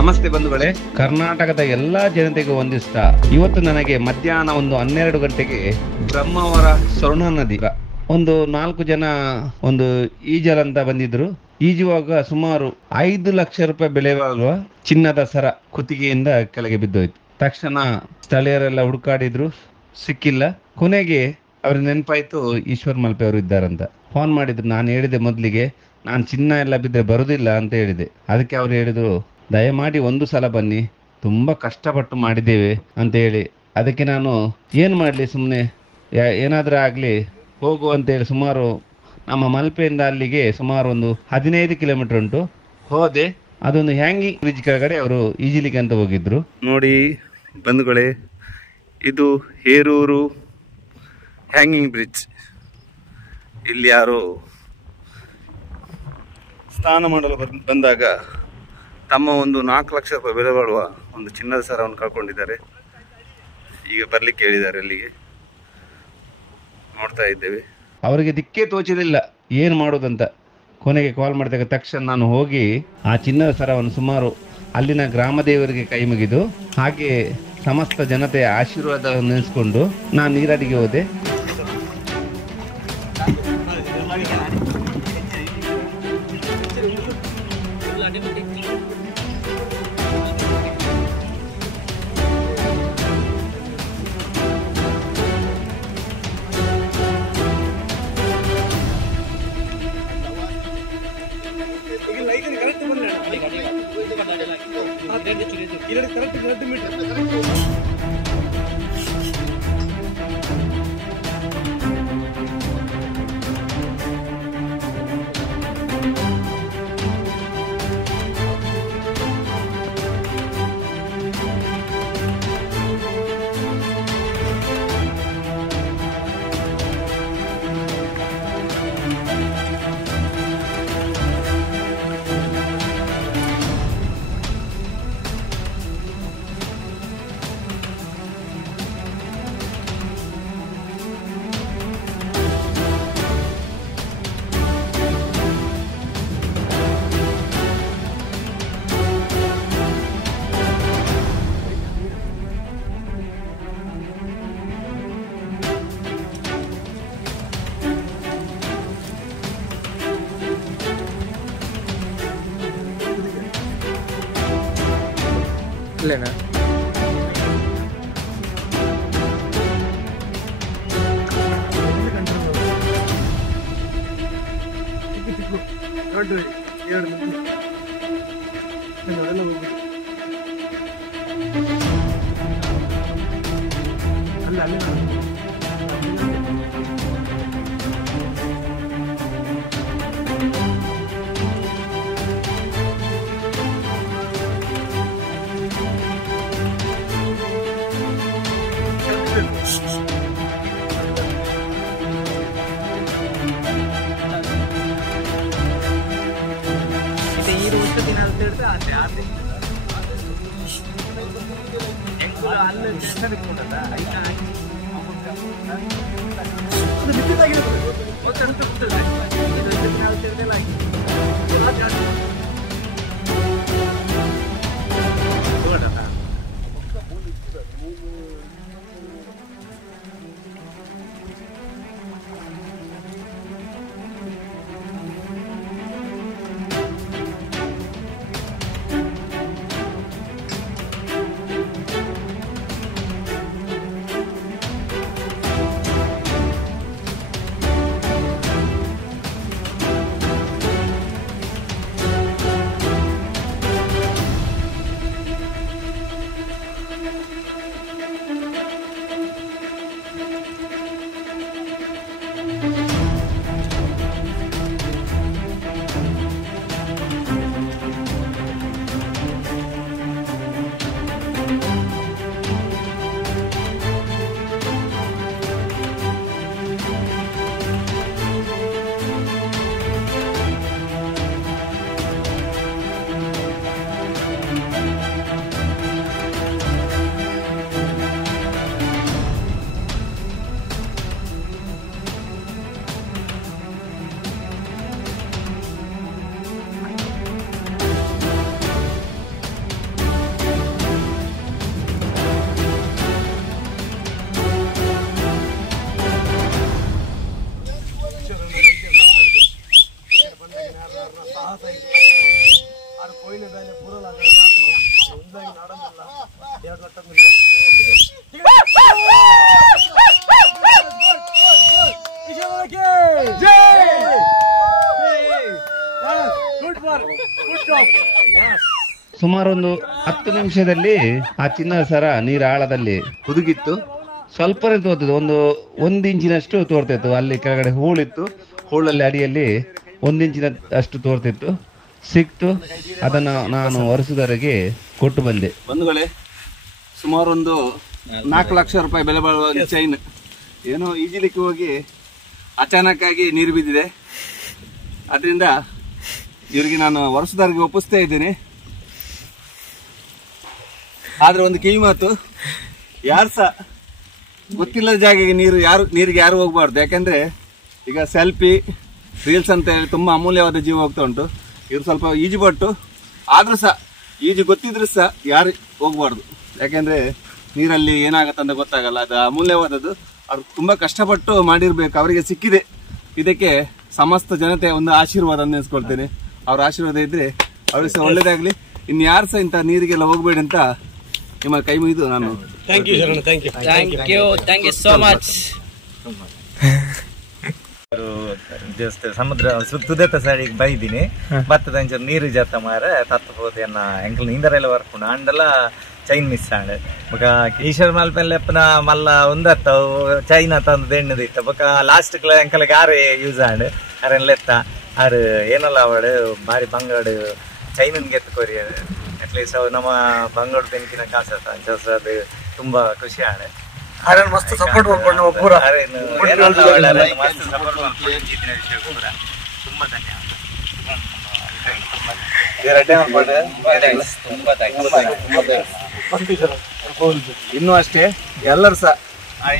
ನಮಸ್ತೆ ಬಂಧುಗಳೇ, ಕರ್ನಾಟಕದ ಎಲ್ಲಾ ಜನತೆಗೂ ವಂದಿಸ್ತಾ ಇವತ್ತು ನನಗೆ ಮಧ್ಯಾಹ್ನ 12 ಗಂಟೆಗೆ ಬ್ರಹ್ಮಾವರ ಸ್ವರ್ಣ ನದಿ ಒಂದು 4 ಜನ ಒಂದು ಈಜಲಂತ ಬಂದಿದ್ರು. ಈಜುವಾಗ ಸುಮಾರು 5 ಲಕ್ಷ ರೂಪಾಯಿ ಬೆಲೆ ಬಾಳುವ ಚಿನ್ನದ ಸರ ಕುತ್ತಿಗೆಯಿಂದ ಕೆಳಗೆ ಬಿದ್ದೋಯ್ತು. ತಕ್ಷಣ ಸ್ಥಳೀಯರೆಲ್ಲ ಹುಡುಕಾಡಿದ್ರು, ಸಿಕ್ಕಿಲ್ಲ. ಕೊನೆಗೆ ಅವ್ರ ನೆನಪಾಯ್ತು ಈಶ್ವರ್ ಮಲ್ಪೆ ಅವರು ಇದ್ದಾರಂತ. ಫೋನ್ ಮಾಡಿದ್ರು. ನಾನು ಹೇಳಿದೆ ಮೊದಲಿಗೆ, ನಾನು ಚಿನ್ನ ಎಲ್ಲ ಬಿದ್ದರೆ ಬರುದಿಲ್ಲ ಅಂತ ಹೇಳಿದೆ. ಅದಕ್ಕೆ ಅವ್ರು ಹೇಳಿದ್ರು, ದಯಮಾಡಿ ಒಂದು ಸಲ ಬನ್ನಿ, ತುಂಬ ಕಷ್ಟಪಟ್ಟು ಮಾಡಿದ್ದೇವೆ ಅಂತ ಹೇಳಿ. ಅದಕ್ಕೆ ನಾನು ಏನು ಮಾಡಲಿ, ಸುಮ್ಮನೆ ಏನಾದರೂ ಆಗಲಿ ಹೋಗು ಅಂತೇಳಿ ಸುಮಾರು ನಮ್ಮ ಮಲ್ಪೆಯಿಂದ ಅಲ್ಲಿಗೆ ಸುಮಾರು ಒಂದು 15 ಕಿಲೋಮೀಟರ್ ಉಂಟು. ಹೋದೆ. ಅದೊಂದು ಹ್ಯಾಂಗಿಂಗ್ ಬ್ರಿಡ್ಜ್ ಕೆಳಗಡೆ ಅವರು ಈಜಲಿಕ್ಕೆ ಅಂತ ಹೋಗಿದ್ರು. ನೋಡಿ ಬಂಧುಗಳೇ, ಇದು ಹೇರೂರು ಹ್ಯಾಂಗಿಂಗ್ ಬ್ರಿಡ್ಜ್. ಇಲ್ಲಿ ಯಾರು ಸ್ನಾನ ಮಾಡಲು ಬಂದಾಗ ತಮ್ಮ ಒಂದು 4 ಲಕ್ಷ ರೂಪಾಯಿ ಬೆಲೆ ಬಾಳುವ ಒಂದು ಚಿನ್ನದ ಸರವನ್ನು ಕಳ್ಕೊಂಡಿದ್ದಾರೆ. ಈಗ ಬರ್ಲಿಕ್ಕೆ ಹೇಳಿದ್ದಾರೆ. ಅಲ್ಲಿಗೆ ನೋಡ್ತಾ ಇದ್ದೇವೆ. ಅವರಿಗೆ ದಿಕ್ಕೇ ತೋಚಲಿಲ್ಲ ಏನು ಮಾಡೋದಂತ. ಕೊನೆಗೆ ಕಾಲ್ ಮಾಡಿದಾಗ ತಕ್ಷಣ ನಾನು ಹೋಗಿ ಆ ಚಿನ್ನದ ಸರವನ್ನು ಸುಮಾರು ಅಲ್ಲಿನ ಗ್ರಾಮ ದೇವರಿಗೆ ಕೈ ಮುಗಿದು, ಹಾಗೆ ಸಮಸ್ತ ಜನತೆಯ ಆಶೀರ್ವಾದವನ್ನು ನೆನೆಸ್ಕೊಂಡು ನಾನು ನೀರಡಿಗೆ ಹೋದೆ. लेना ಸುಮಾರು ಒಂದು 10 ನಿಮಿಷದಲ್ಲಿ ಆ ಚಿನ್ನದ ಸರ ನೀರ ಆಳದಲ್ಲಿ ಹುದುಗಿತ್ತು. ಸ್ವಲ್ಪ ತೋರ್ತಿತ್ತು, ಒಂದು ಇಂಚಿನಷ್ಟು ತೋರ್ತಿತ್ತು. ಅಲ್ಲಿ ಕೆಳಗಡೆ ಹೂಳಿತ್ತು, ಹೂಳಲ್ಲಿ ಅಡಿಯಲ್ಲಿ 1 ಇಂಚಿನ ಅಷ್ಟು ತೋರ್ತಿತ್ತು. ಸಿಕ್ತು, ಅದನ್ನು ನಾನು ವರ್ಷದವರೆಗೆ ಕೊಟ್ಟು ಬಂದೆ. ಬಂಧುಗಳೇ, ಸುಮಾರು ಒಂದು 4 ಲಕ್ಷ ರೂಪಾಯಿ ಬೆಲೆ ಬಾಳುವ ಚೈನ್ ಏನೋ ಈಜಲಿಕ್ಕೆ ಹೋಗಿ ಅಚಾನಕ್ ಆಗಿ ನೀರು ಬಿದ್ದಿದೆ. ಅದರಿಂದ ಇವರಿಗೆ ನಾನು ವರ್ಷದವರೆಗೆ ಒಪ್ಪಿಸ್ತಾ ಇದ್ದೀನಿ. ಆದ್ರೆ ಒಂದು ಕಿವಿ ಮಾತು, ಯಾರು ಸಹ ಗೊತ್ತಿಲ್ಲದ ಜಾಗಕ್ಕೆ ನೀರಿಗೆ ಯಾರು ಹೋಗ್ಬಾರ್ದು. ಯಾಕಂದ್ರೆ ಈಗ ಸೆಲ್ಫಿ ರೀಲ್ಸ್ ಅಂತ ಹೇಳಿ ತುಂಬಾ ಅಮೂಲ್ಯವಾದ ಜೀವ ಹೋಗ್ತಾ ಉಂಟು. ಇವ್ರು ಸ್ವಲ್ಪ ಈಜು ಪಟ್ಟು ಆದ್ರೂ ಸಹ ಈಜು ಗೊತ್ತಿದ್ರು ಸಹ ಯಾರು ಹೋಗ್ಬಾರ್ದು. ಯಾಕಂದ್ರೆ ನೀರಲ್ಲಿ ಏನಾಗತ್ತಂತ ಗೊತ್ತಾಗಲ್ಲ, ಅದು ಅಮೂಲ್ಯವಾದದ್ದು. ಅವ್ರು ತುಂಬಾ ಕಷ್ಟಪಟ್ಟು ಮಾಡಿರ್ಬೇಕು, ಅವರಿಗೆ ಸಿಕ್ಕಿದೆ. ಇದಕ್ಕೆ ಸಮಸ್ತ ಜನತೆ ಒಂದು ಆಶೀರ್ವಾದ ನೆನೆಸ್ಕೊಳ್ತೇನೆ. ಅವ್ರ ಆಶೀರ್ವಾದ ಇದ್ರೆ ಅವ್ರಿಗೆ ಸಹ ಒಳ್ಳೇದಾಗ್ಲಿ. ಇನ್ನು ಯಾರು ಸಹ ಇಂಥ ನೀರಿಗೆಲ್ಲ ಹೋಗ್ಬೇಡಿ ಅಂತ ನಿಮ್ಮ ಕೈ ಮುಗಿದು ನಾನು ಸಮುದ್ರ ತುದೆತ ಸೈಡಿಗೆ ಬೈದಿನಿ ಬತ್ತದ ನೀರು ಜತ್ತ ಮಾರ ತತ್ತಪೋದೆ ಎಂಕಲ್ ನೀಂದರೆಲ್ಲ ವರ್ಕೊಂಡು ಅಂಡಲ ಚೈನ್ ಮಿಸ್ ಆಂಡ್ ಬೊಕ ಈಶ್ವರ ಮಲ್ಪೆಲ್ಲಪ್ಪನ ಮಲ್ಲ ಒಂದತ್ತವು ಚೈನ್ ತಂದು ದೆಣ್ಣದ ಇತ್ತ ಬೊಕ ಲಾಸ್ಟ್ ಎಂಕಲ್ಗೆ ಆರೆ ಯೂಸ್ ಆಂಡ್ ಅರೆಲ್ಲ ಎತ್ತ ಆರು ಏನಲ್ಲ ಅವಡು ಬಾರಿ ಬಂಗಾಡು ಚೈನನ್ ಗೆತ್ತು ಕೊರಿ ಅಟ್ಲೀಸ್ಟ್ ಅವು ನಮ್ಮ ಬಂಗಾಡು ಬೆಂಕಿನ ಕಾಸ ಅದು ತುಂಬಾ ಖುಷಿ ಆಣೆ. ಮಸ್ತ್ ಸಪೋರ್ಟ್ ಮಾಡ್ಕೊಂಡು ಪೂರ ಮಸ್ತ್ ಸಪೋರ್ಟ್ ಮಾಡ್ಕೊಂಡು ತುಂಬಾ ಇನ್ನೂ ಅಷ್ಟೇ, ಎಲ್ಲರೂ ಸಹ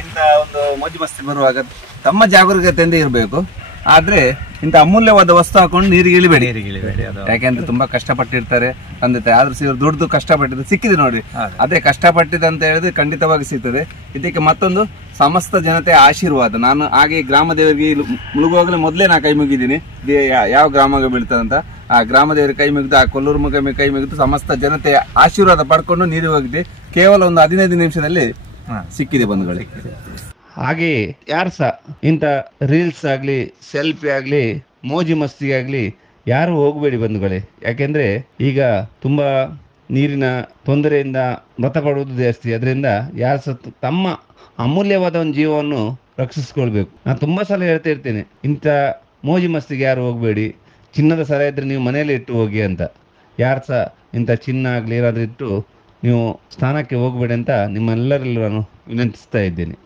ಇಂಥ ಒಂದು ಮೋಜು ಮಸ್ತಿ ಬರುವಾಗ ತಮ್ಮ ಜಾಗರೂಕತೆಯಿಂದ ಇರಬೇಕು. ಆದ್ರೆ ಇಂಥ ಅಮೂಲ್ಯವಾದ ವಸ್ತು ಹಾಕೊಂಡು ನೀರಿಗೆ ಇಳಿಬೇಡಿ. ಯಾಕೆಂದ್ರೆ ತುಂಬಾ ಕಷ್ಟಪಟ್ಟಿರ್ತಾರೆ ತಂದೆ ತಾಯಿ. ಆದ್ರೂ ಇವ್ರು ದುಡ್ದು ಕಷ್ಟಪಟ್ಟಿದ್ದು ಸಿಕ್ಕಿದೆ ನೋಡಿ. ಅದೇ ಕಷ್ಟಪಟ್ಟಿದೆ ಅಂತ ಹೇಳಿದ್ರೆ ಖಂಡಿತವಾಗಿ ಸಿಗ್ತದೆ. ಇದಕ್ಕೆ ಮತ್ತೊಂದು ಸಮಸ್ತ ಜನತೆಯ ಆಶೀರ್ವಾದ. ನಾನು ಹಾಗೆ ಗ್ರಾಮ ದೇವರಿಗೆ ಮುಳುಗುವಾಗಲೇ ಮೊದಲೇ ನಾ ಕೈ ಮುಗಿದ್ದೀನಿ, ಯಾವ ಗ್ರಾಮ ಬೀಳ್ತದಂತ. ಆ ಗ್ರಾಮ ದೇವರಿಗೆ ಕೈ ಮುಗಿದು, ಆ ಕೊಲ್ಲೂರು ಮುಖ ಕೈ ಮುಗಿದು ಸಮಸ್ತ ಜನತೆಯ ಆಶೀರ್ವಾದ ಪಡ್ಕೊಂಡು ನೀರು ಹೋಗಿದೆ. ಕೇವಲ ಒಂದು 15 ನಿಮಿಷದಲ್ಲಿ ಸಿಕ್ಕಿದೆ ಬಂಧುಗಳೇ. ಹಾಗೆ ಯಾರು ಸಹ ಇಂಥ ರೀಲ್ಸ್ ಆಗಲಿ, ಸೆಲ್ಫಿ ಆಗಲಿ, ಮೋಜಿ ಮಸ್ತಿಗೆ ಆಗಲಿ ಯಾರು ಹೋಗಬೇಡಿ ಬಂಧುಗಳೇ. ಯಾಕೆಂದರೆ ಈಗ ತುಂಬ ನೀರಿನ ತೊಂದರೆಯಿಂದ ಮೃತಪಡುವುದು ಜಾಸ್ತಿ. ಅದರಿಂದ ಯಾರು ಸಹ ತಮ್ಮ ಅಮೂಲ್ಯವಾದ ಒಂದು ಜೀವವನ್ನು ರಕ್ಷಿಸ್ಕೊಳ್ಬೇಕು. ನಾನು ತುಂಬ ಸಲ ಹೇಳ್ತಾ ಇರ್ತೇನೆ, ಇಂಥ ಮೋಜಿ ಮಸ್ತಿಗೆ ಯಾರು ಹೋಗಬೇಡಿ. ಚಿನ್ನದ ಸರ ಇದ್ದರೆ ನೀವು ಮನೆಯಲ್ಲೇ ಇಟ್ಟು ಹೋಗಿ ಅಂತ. ಯಾರು ಸಹ ಇಂಥ ಚಿನ್ನ ಆಗಲಿ ಏನಾದರೂ ಇಟ್ಟು ನೀವು ಸ್ಥಾನಕ್ಕೆ ಹೋಗಬೇಡಿ ಅಂತ ನಿಮ್ಮೆಲ್ಲರಲ್ಲೂ ನಾನು ವಿನಂತಿಸ್ತಾ ಇದ್ದೇನೆ.